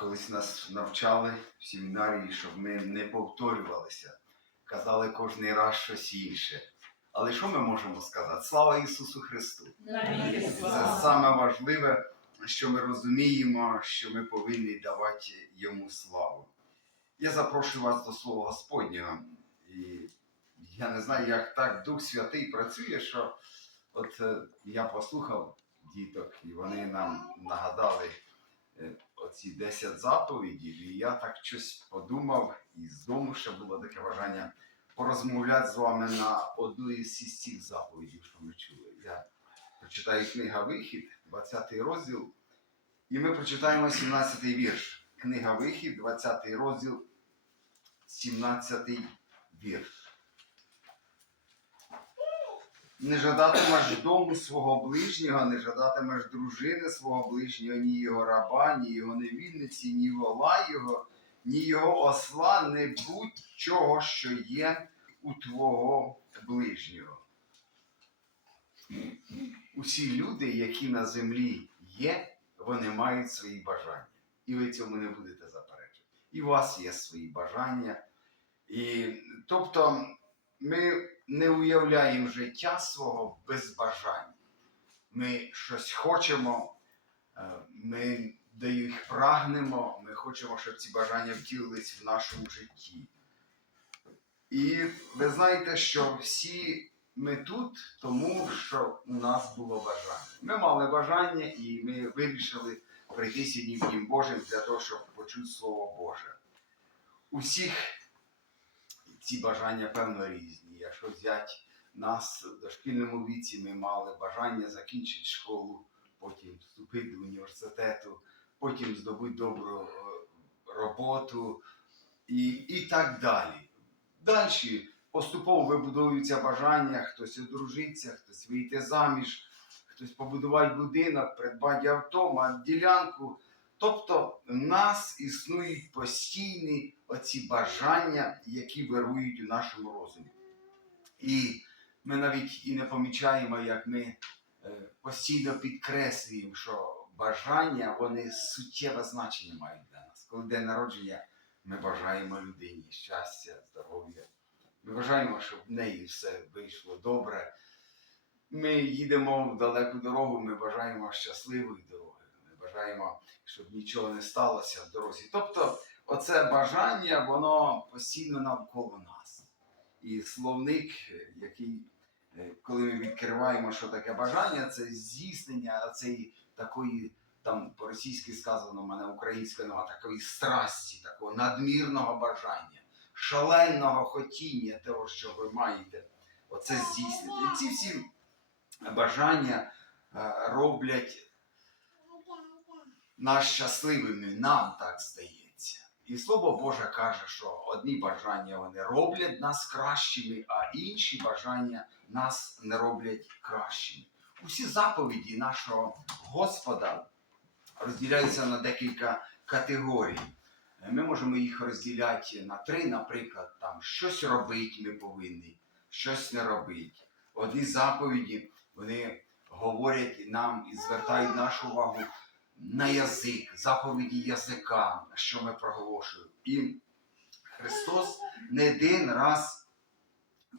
колись нас навчали в семінарії, щоб ми не повторювалися, казали кожний раз щось інше. Але що ми можемо сказати? Слава Ісусу Христу! Це саме важливе, що ми розуміємо, що ми повинні давати йому славу. Я запрошую вас до Слова Господнього. І я не знаю, як так Дух Святий працює, що от е, я послухав діток, і вони нам нагадали е, оці 10 заповідей, і я так щось подумав, і з дому ще було таке бажання порозмовляти з вами на одну із цих заповідей, що ми чули. Я прочитаю книга Вихід, 20 розділ, і ми прочитаємо 17-й вірш. Книга Вихід, 20 розділ, 17 вірш. Не жадатимеш дому свого ближнього, не жадатимеш дружини свого ближнього, ні його раба, ні його невільниці, ні вола його, ні його осла, не будь-чого, що є у твого ближнього. Усі люди, які на землі є, вони мають свої бажання. І ви цьому не будете заперечувати. І у вас є свої бажання. І, тобто ми не уявляємо життя свого без бажань. Ми щось хочемо, е, ми до їх прагнемо, ми хочемо, щоб ці бажання втілились в нашому житті. І ви знаєте, що всі ми тут, тому що у нас було бажання. Ми мали бажання і ми вирішили прийти сьогодні в Дім Божий для того, щоб почути Слово Боже. У всіх ці бажання певно різні. Якщо взяти нас в дошкільному віці, ми мали бажання закінчити школу, потім вступити до університету, потім здобути добру е, роботу і, і так далі. Далі поступово вибудовуються бажання, хтось одружиться, хтось вийти заміж, хтось побудувати будинок, придбати авто, мати ділянку. Тобто в нас існують постійні оці бажання, які вирують у нашому розумі. І ми навіть і не помічаємо, як ми е, постійно підкреслюємо, що бажання вони суттєве значення мають для нас. Коли день народження, ми бажаємо людині щастя, здоров'я. Ми бажаємо, щоб в неї все вийшло добре. Ми їдемо в далеку дорогу, ми бажаємо щасливої дороги. Бажаємо, щоб нічого не сталося в дорозі. Тобто, оце бажання, воно постійно навколо нас. І словник, який, е, коли ми відкриваємо, що таке бажання, це здійснення цієї такої, там по-російськи сказано, в мене українською нема, такої страсті, такого надмірного бажання, шаленого хотіння того, що ви маєте. Оце здійснити. І ці всі бажання е, роблять нас щасливими, нам так здається. І слово Боже каже, що одні бажання вони роблять нас кращими, а інші бажання нас не роблять кращими. Усі заповіді нашого Господа розділяються на декілька категорій. Ми можемо їх розділяти на три, наприклад, там щось робити ми повинні, щось не робити. Одні заповіді вони говорять нам і звертають нашу увагу на язик, заповіді язика, що ми проголошуємо. І Христос не один раз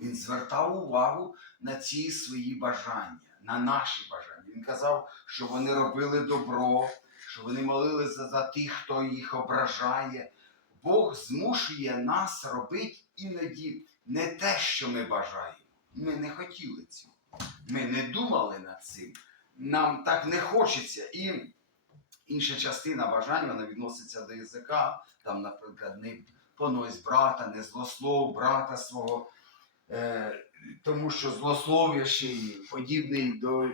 Він звертав увагу на ці свої бажання, на наші бажання. Він казав, що вони робили добро, що вони молилися за, тих, хто їх ображає. Бог змушує нас робити іноді не те, що ми бажаємо. Ми не хотіли цього. Ми не думали над цим. Нам так не хочеться. І інша частина бажань вона відноситься до язика. Там, наприклад, не понось брата, не злослов брата свого, е, тому що злослов'я ще й подібний до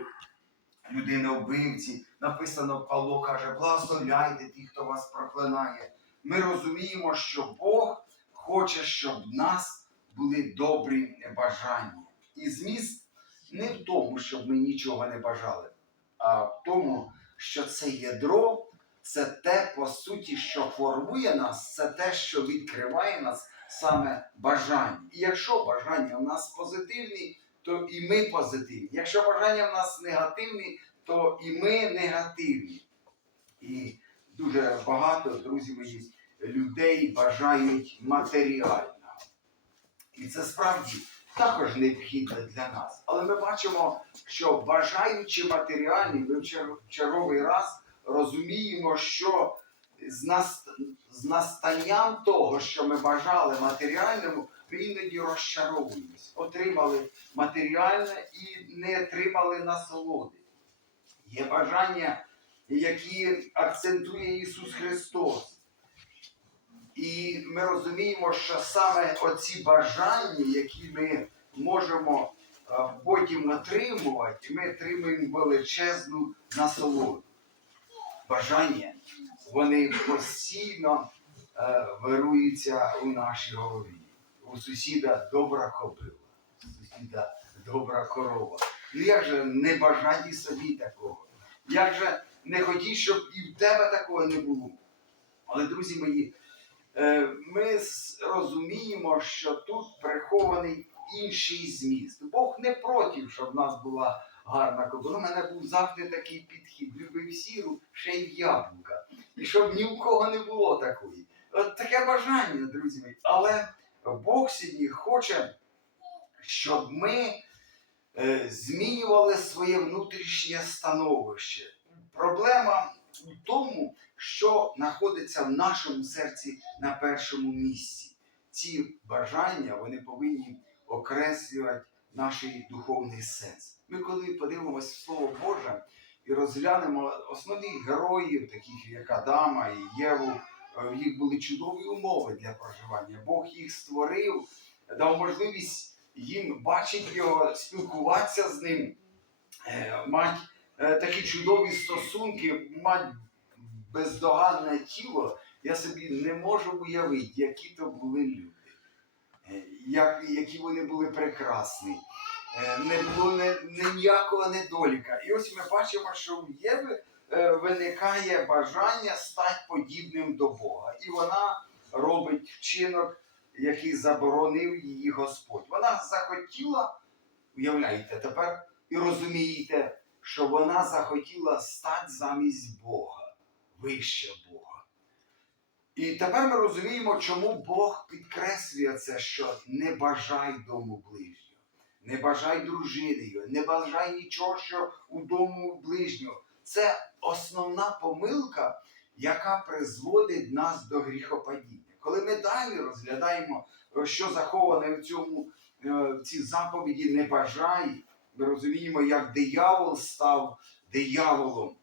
людини вбивці. Написано, Павло каже, благословляйте тих, хто вас проклинає. Ми розуміємо, що Бог хоче, щоб в нас були добрі бажання. І зміст не в тому, щоб ми нічого не бажали, а в тому, що це ядро, це те, по суті, що формує нас, це те, що відкриває нас саме бажання. І якщо бажання в нас позитивні, то і ми позитивні. Якщо бажання в нас негативні, то і ми негативні. І дуже багато, друзі мої, людей бажають матеріального. І це справді також необхідно для нас. Але ми бачимо, що бажаючи матеріальні, ми в черговий раз розуміємо, що з настанням того, що ми бажали матеріальному, ми іноді розчаровуємось. Отримали матеріальне і не отримали насолоди. Є бажання, які акцентує Ісус Христос. Ми розуміємо, що саме оці бажання, які ми можемо е, потім отримувати, ми отримуємо величезну насолоду. Бажання, вони постійно е, вируються у нашій голові. У сусіда добра кобила, у сусіда добра корова. Ну як же не бажати собі такого? Як же не хотіть, щоб і в тебе такого не було? Але, друзі мої, ми розуміємо, що тут прихований інший зміст. Бог не проти, щоб в нас була гарна кобила. У мене був завжди такий підхід. Любив сіру, ще й яблука. І щоб ні в кого не було такої. От таке бажання, друзі мої. Але Бог сьогодні хоче, щоб ми е, змінювали своє внутрішнє становище. Проблема у тому, що знаходиться в нашому серці на першому місці. Ці бажання вони повинні окреслювати наш духовний сенс. Ми, коли подивимося Слово Боже і розглянемо основних героїв, таких як Адама і Єву, е, в їх були чудові умови для проживання. Бог їх створив, дав можливість їм бачити його, спілкуватися з ним, е, мати такі чудові стосунки, мати бездоганне тіло, я собі не можу уявити, які то були люди, Е, як, які вони були прекрасні. Е, Не було ніякого недоліка. І ось ми бачимо, що в Єві е, виникає бажання стати подібним до Бога. І вона робить вчинок, який заборонив її Господь. Вона захотіла, уявляєте, тепер і розумієте, що вона захотіла стати замість Бога, вище Бога. І тепер ми розуміємо, чому Бог підкреслює це, що не бажай дому ближнього, не бажай дружини його, не бажай нічого, що у дому ближнього. Це основна помилка, яка призводить нас до гріхопадіння. Коли ми далі розглядаємо, що заховане в цьому е, в цій заповіді не бажай, ми розуміємо, як диявол став дияволом.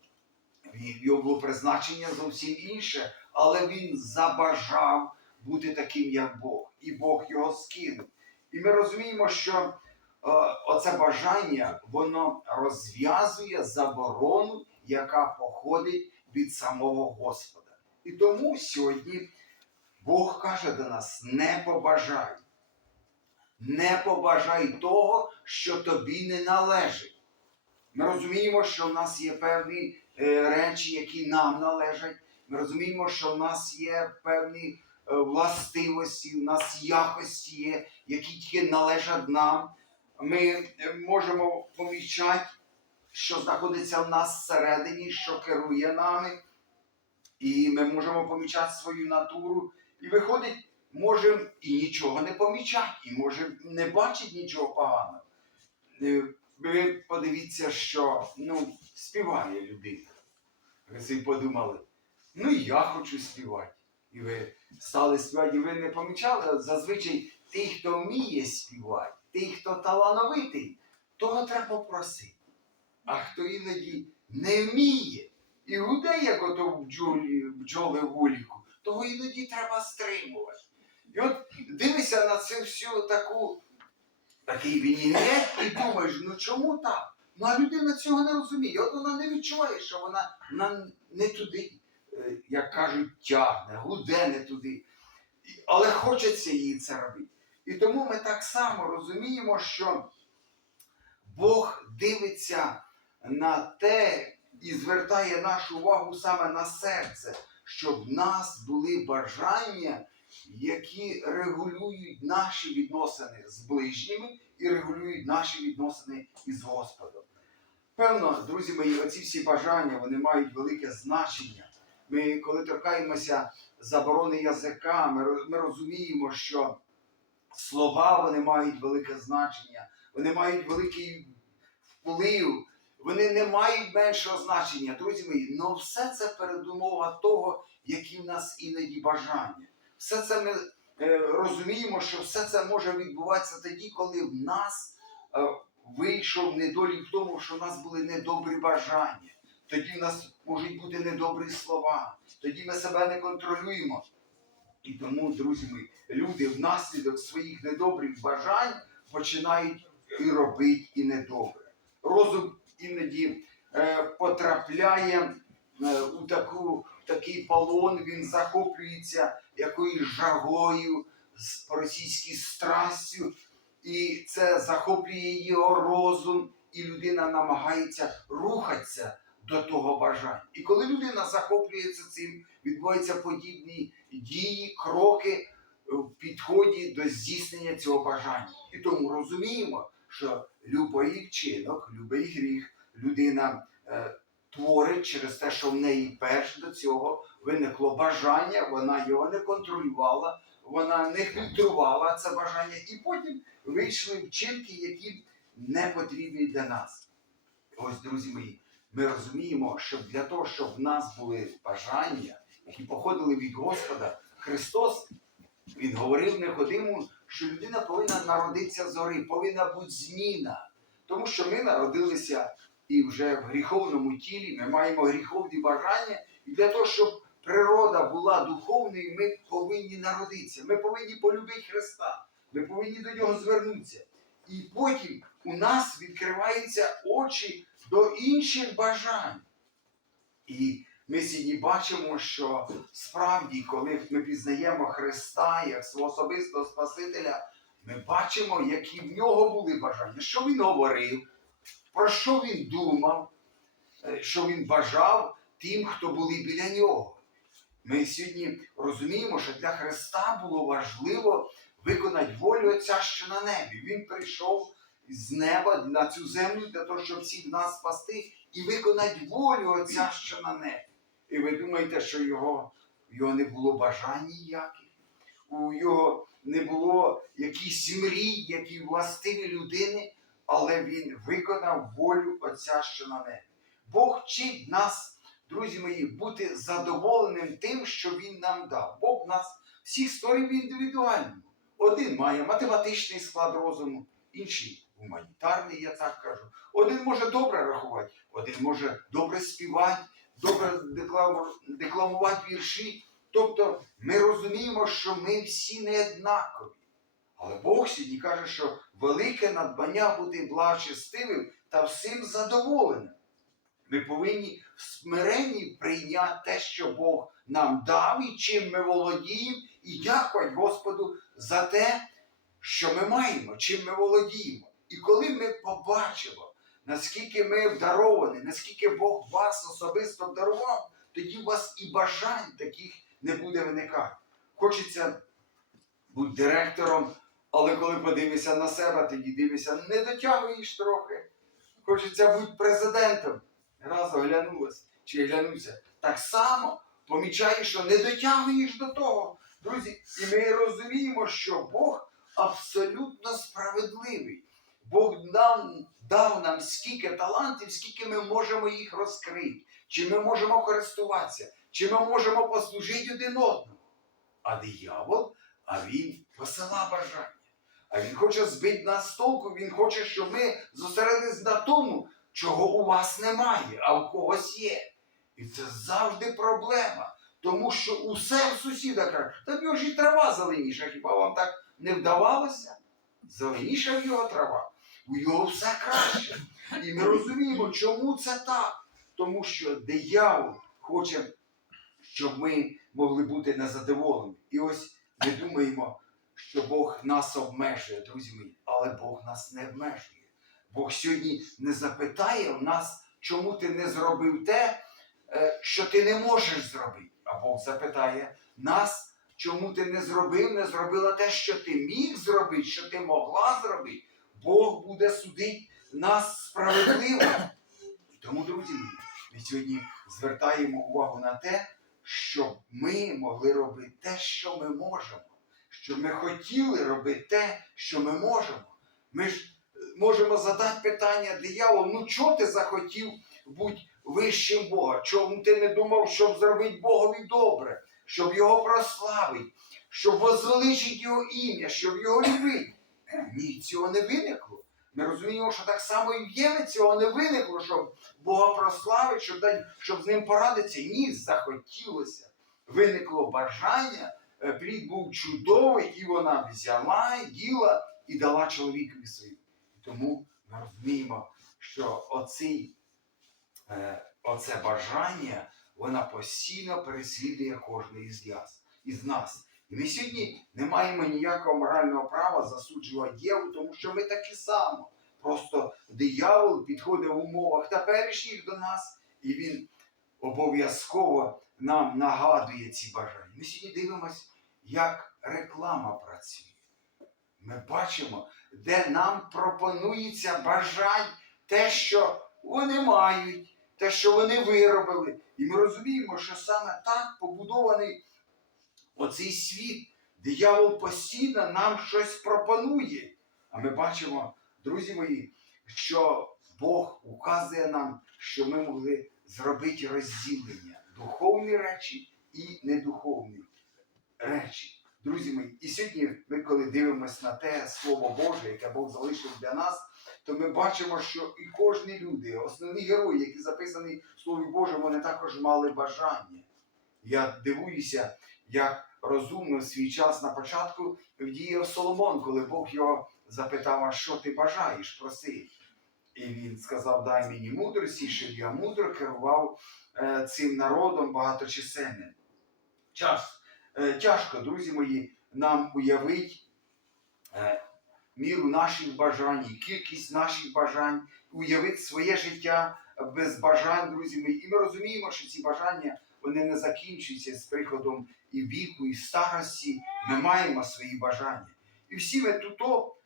Його було призначення зовсім інше, але він забажав бути таким, як Бог, і Бог його скинув. І ми розуміємо, що е, оце бажання воно розв'язує заборону, яка походить від самого Господа. І тому сьогодні Бог каже до нас: не побажай, не побажай того, що тобі не належить. Ми розуміємо, що в нас є певні е, речі, які нам належать. Ми розуміємо, що в нас є певні е, властивості, в нас якості є, які тільки належать нам. Ми е, можемо помічати, що знаходиться в нас всередині, що керує нами. І ми можемо помічати свою натуру. І виходить, можемо і нічого не помічати, і можемо не бачити нічого поганого. Е, Ви подивіться, що ну, співає людина. Ви собі подумали, ну і я хочу співати. І ви стали співати, і ви не помічали, зазвичай той, хто вміє співати, той, хто талановитий, того треба просити. А хто іноді не вміє і гуде, як ото в бджоли в вуліку, того іноді треба стримувати. І от дивишся на це всю таку, такий вінігрет і думаєш, ну чому так? Ну а людина цього не розуміє. От вона не відчуває, що вона, вона не туди, е, як кажуть, тягне, гуде не туди. Але хочеться їй це робити. І тому ми так само розуміємо, що Бог дивиться на те і звертає нашу увагу саме на серце, щоб в нас були бажання, які регулюють наші відносини з ближніми і регулюють наші відносини із Господом. Певно, друзі мої, оці всі бажання вони мають велике значення. Ми, коли торкаємося заборони язика, ми, ми розуміємо, що слова вони мають велике значення, вони мають великий вплив, вони не мають меншого значення. Друзі мої, але все це передумова того, які в нас іноді бажання. Все це ми е, розуміємо, що все це може відбуватися тоді, коли в нас е, вийшов недолік в тому, що в нас були недобрі бажання. Тоді в нас можуть бути недобрі слова, тоді ми себе не контролюємо. І тому, друзі мої, люди внаслідок своїх недобрих бажань починають і робити і недобре. Розум іноді е, потрапляє е, у таку, такий полон, він захоплюється якоюсь жагою, з- по-російськи страстю, і це захоплює його розум, і людина намагається рухатися до того бажання. І коли людина захоплюється цим, відбуваються подібні дії, кроки в підході до здійснення цього бажання. І тому розуміємо, що любий вчинок, любий гріх людина е, творить через те, що в неї перш до цього виникло бажання, вона його не контролювала, вона не фільтрувала це бажання, і потім вийшли вчинки, які не потрібні для нас. Ось, друзі мої, ми розуміємо, що для того, щоб в нас були бажання, які походили від Господа, Христос Він говорив Никодиму, що людина повинна народитися згори, повинна бути зміна. Тому що ми народилися і вже в гріховному тілі, ми маємо гріховні бажання, і для того, щоб природа була духовною, ми повинні народитися. Ми повинні полюбити Христа, ми повинні до нього звернутися. І потім у нас відкриваються очі до інших бажань. І ми сьогодні бачимо, що справді, коли ми пізнаємо Христа як свого особистого Спасителя, ми бачимо, які в нього були бажання, що він говорив, про що він думав, е, що він бажав тим, хто були біля нього. Ми сьогодні розуміємо, що для Христа було важливо виконати волю Отця, що на небі. Він прийшов з неба на цю землю для того, щоб всіх нас спасти і виконати волю Отця, що на небі. І ви думаєте, що його, його не було бажань ніяких, у його не було якихось мрій, які властиві людини, але він виконав волю Отця, що на небі. Бог вчить нас, друзі мої, бути задоволеним тим, що Він нам дав. Бог нас всіх створив індивідуально. Один має математичний склад розуму, інший гуманітарний, я так кажу. Один може добре рахувати, один може добре співати, добре декламувати вірші. Тобто ми розуміємо, що ми всі не однакові. Але Бог сьогодні каже, що велике надбання бути благочестивим та всім задоволеним. Ми повинні в смиренні прийняти те, що Бог нам дав і чим ми володіємо, і дякувати Господу за те, що ми маємо, чим ми володіємо. І коли ми побачимо, наскільки ми обдаровані, наскільки Бог вас особисто обдарував, тоді у вас і бажань таких не буде виникати. Хочеться бути директором, але коли подивишся на себе, тоді дивишся, не дотягуєш трохи. Хочеться бути президентом. Раз оглянулась чи оглянувся. Так само помічаєш, що не дотягуєш до того. Друзі, і ми розуміємо, що Бог абсолютно справедливий. Бог нам, дав нам скільки талантів, скільки ми можемо їх розкрити, чи ми можемо користуватися, чи ми можемо послужити один одному. А диявол, а він посила бажання. А він хоче збити нас з толку, він хоче, щоб ми зосередились на тому, чого у вас немає, а у когось є. І це завжди проблема. Тому що усе в сусіда каже, та в нього ж і трава зеленіша, хіба вам так не вдавалося? Зеленіша в його трава, у його все краще. І ми розуміємо, чому це так. Тому що диявол хоче, щоб ми могли бути незадоволені. І ось ми думаємо, що Бог нас обмежує, друзі мої, але Бог нас не обмежує. Бог сьогодні не запитає в нас, чому ти не зробив те, е, що ти не можеш зробити. А Бог запитає нас, чому ти не зробив, не зробила те, що ти міг зробити, що ти могла зробити. Бог буде судити нас справедливо. Тому, друзі мої, ми сьогодні звертаємо увагу на те, щоб ми могли робити те, що ми можемо. Щоб ми хотіли робити те, що ми можемо. Ми ж е, можемо задати питання дияволу, ну чого ти захотів бути вищим Бога? Чому ти не думав, щоб зробити Богові добре, щоб його прославити, щоб возвеличити його ім'я, щоб його любити? Ні, цього не виникло. Ми розуміємо, що так само і в Єві цього не виникло, щоб Бога прославити, щоб, щоб з ним порадитися. Ні, захотілося. Виникло бажання, е, плід був чудовий, і вона взяла, їла і дала чоловікові своїм. Тому ми розуміємо, що оцей, е, оце бажання, вона постійно переслідує кожного із нас. Із нас. І ми сьогодні не маємо ніякого морального права засуджувати Єву, тому що ми такі само. Просто диявол підходить в умовах теперішніх до нас, і він обов'язково нам нагадує ці бажання. Ми сьогодні дивимося, як реклама працює. Ми бачимо, де нам пропонується бажань те, що вони мають, те, що вони виробили. І ми розуміємо, що саме так побудований оцей світ. Диявол постійно нам щось пропонує. А ми бачимо, друзі мої, що Бог указує нам, що ми могли зробити розділення духовні речі і недуховні речі. Друзі мої, і сьогодні ми, коли дивимося на те Слово Боже, яке Бог залишив для нас, то ми бачимо, що і кожні люди, основні герої, які записані в Слові Божому, вони також мали бажання. Я дивуюся, як розумно свій час на початку вдіяв Соломон, коли Бог його запитав, а що ти бажаєш, проси. І він сказав: дай мені мудрості, щоб я мудро керував е, цим народом багаточисельним. Час. Е, тяжко, друзі мої, нам уявити е, міру наших бажань, кількість наших бажань, уявити своє життя без бажань, друзі мої. І ми розуміємо, що ці бажання вони не закінчуються з приходом і віку, і старості. Ми маємо свої бажання. І всі ми тут,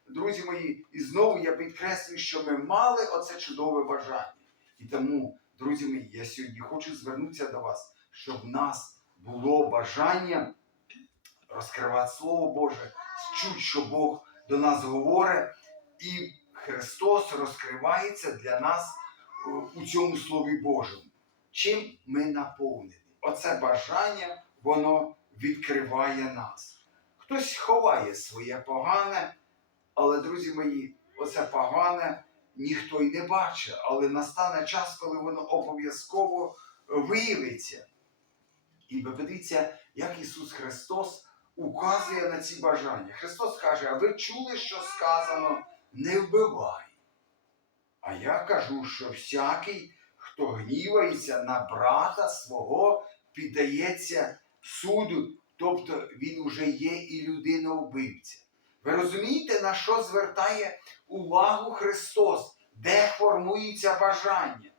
друзі мої, і знову я підкреслюю, що ми мали оце чудове бажання. І тому, друзі мої, я сьогодні хочу звернутися до вас, щоб в нас було бажання розкривати Слово Боже, чути, що Бог до нас говорить, і Христос розкривається для нас у цьому Слові Божому. Чим ми наповнені? Оце бажання, воно відкриває нас. Хтось ховає своє погане, але, друзі мої, оце погане ніхто й не бачить, але настане час, коли воно обов'язково виявиться. І подивіться, як Ісус Христос указує на ці бажання. Христос каже: а ви чули, що сказано, не вбивай. А я кажу, що всякий, хто гнівається на брата свого, піддається суду, тобто він уже є і людина вбивця. Ви розумієте, на що звертає увагу Христос, де формується бажання?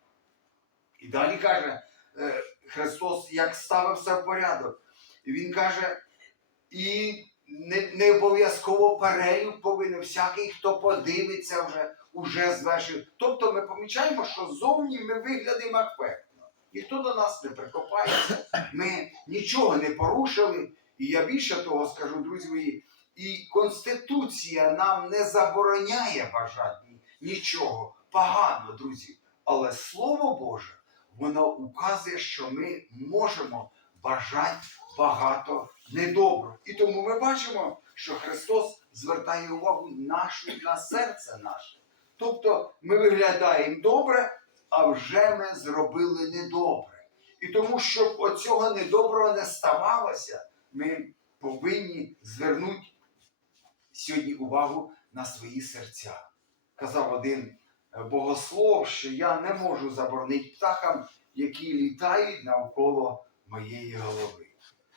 І далі каже е, Христос, як ставив все в порядок. Він каже, і не, не обов'язково перелюб повинен всякий, хто подивиться вже, уже звершив. Тобто ми помічаємо, що зовні ми виглядаємо ефектно. Ніхто до нас не прикопається, ми нічого не порушили. І я більше того скажу, друзі мої, і Конституція нам не забороняє бажати нічого. Погано, друзі. Але Слово Боже, воно указує, що ми можемо бажати багато недобро. І тому ми бачимо, що Христос звертає увагу нашу на серце наше. Тобто ми виглядаємо добре, а вже ми зробили недобре. І тому, щоб оцього недоброго не ставалося, ми повинні звернути сьогодні увагу на свої серця. Казав один е, богослов, що я не можу заборонити птахам, які літають навколо моєї голови.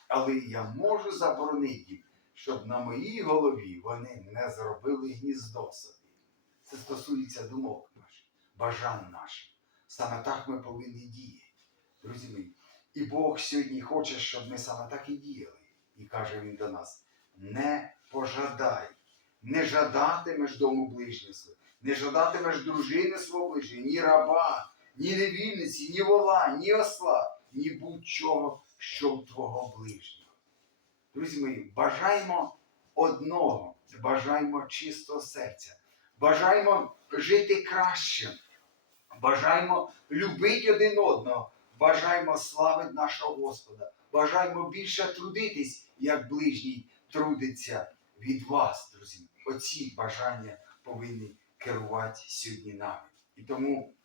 Але я можу заборонити їм, щоб на моїй голові вони не зробили гніздо собі. Це стосується думок наших, бажань наших. Саме так ми повинні діяти. Друзі мої, і Бог сьогодні хоче, щоб ми саме так і діяли. І каже він до нас: не пожадай, не жадатимеш дому ближнього свого, не жадатимеш дружини свого ближнього, ні раба, ні невільниці, ні вола, ні осла, ні будь-чого, що в твого ближнього. Друзі мої, бажаємо одного, бажаємо чистого серця, бажаємо жити краще, бажаємо любити один одного, бажаємо славити нашого Господа, бажаємо більше трудитись, як ближній трудиться від вас, друзі. Оці бажання повинні керувати сьогодні нами. І тому,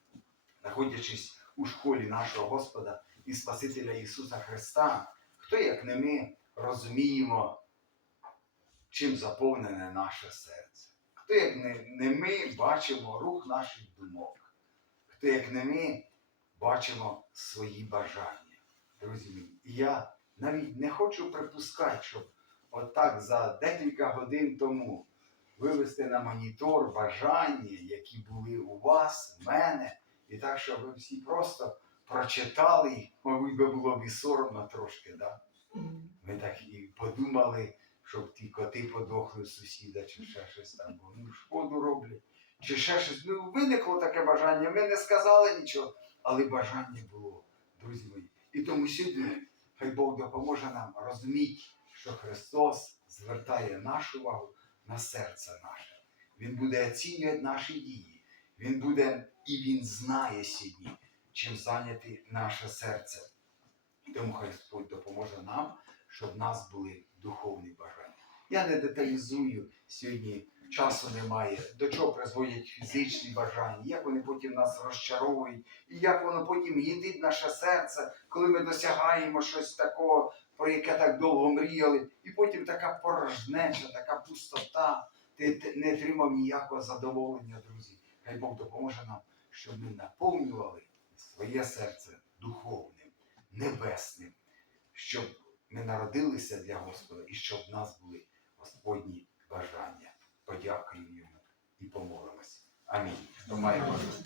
знаходячись у школі нашого Господа і Спасителя Ісуса Христа, хто як не ми розуміємо, чим заповнене наше серце. Хто як не, ми бачимо рух наших думок, хто як не ми бачимо свої бажання. Друзі мої, і я навіть не хочу припускати, щоб отак за декілька годин тому вивести на монітор бажання, які були у вас, в мене, і так, щоб ви всі просто прочитали, мабуть, би було б і соромно трошки, да? Ми так і подумали, щоб ті коти подохли у сусіда, чи ще щось там, бо ну шкоду роблять, чи ще щось. Ну, виникло таке бажання. Ми не сказали нічого, але бажання було, друзі мої. І тому сьогодні хай Бог допоможе нам розуміти, що Христос звертає нашу увагу на серце наше. Він буде оцінювати наші дії. Він буде і Він знає сьогодні, чим зайняти наше серце. Тому Господь допоможе нам, щоб в нас були духовні бажання. Я не деталізую сьогодні, часу немає, до чого призводять фізичні бажання, як вони потім нас розчаровують, і як воно потім їдить наше серце, коли ми досягаємо щось такого, про яке так довго мріяли, і потім така порожнеча, така пустота, ти не отримав ніякого задоволення, друзі. Хай Бог допоможе нам, щоб ми наповнювали своє серце духовним, небесним, щоб ми народилися для Господа і щоб в нас були Господні бажання. Подякуємо йому і помолимось. Амінь. Хто має бажання?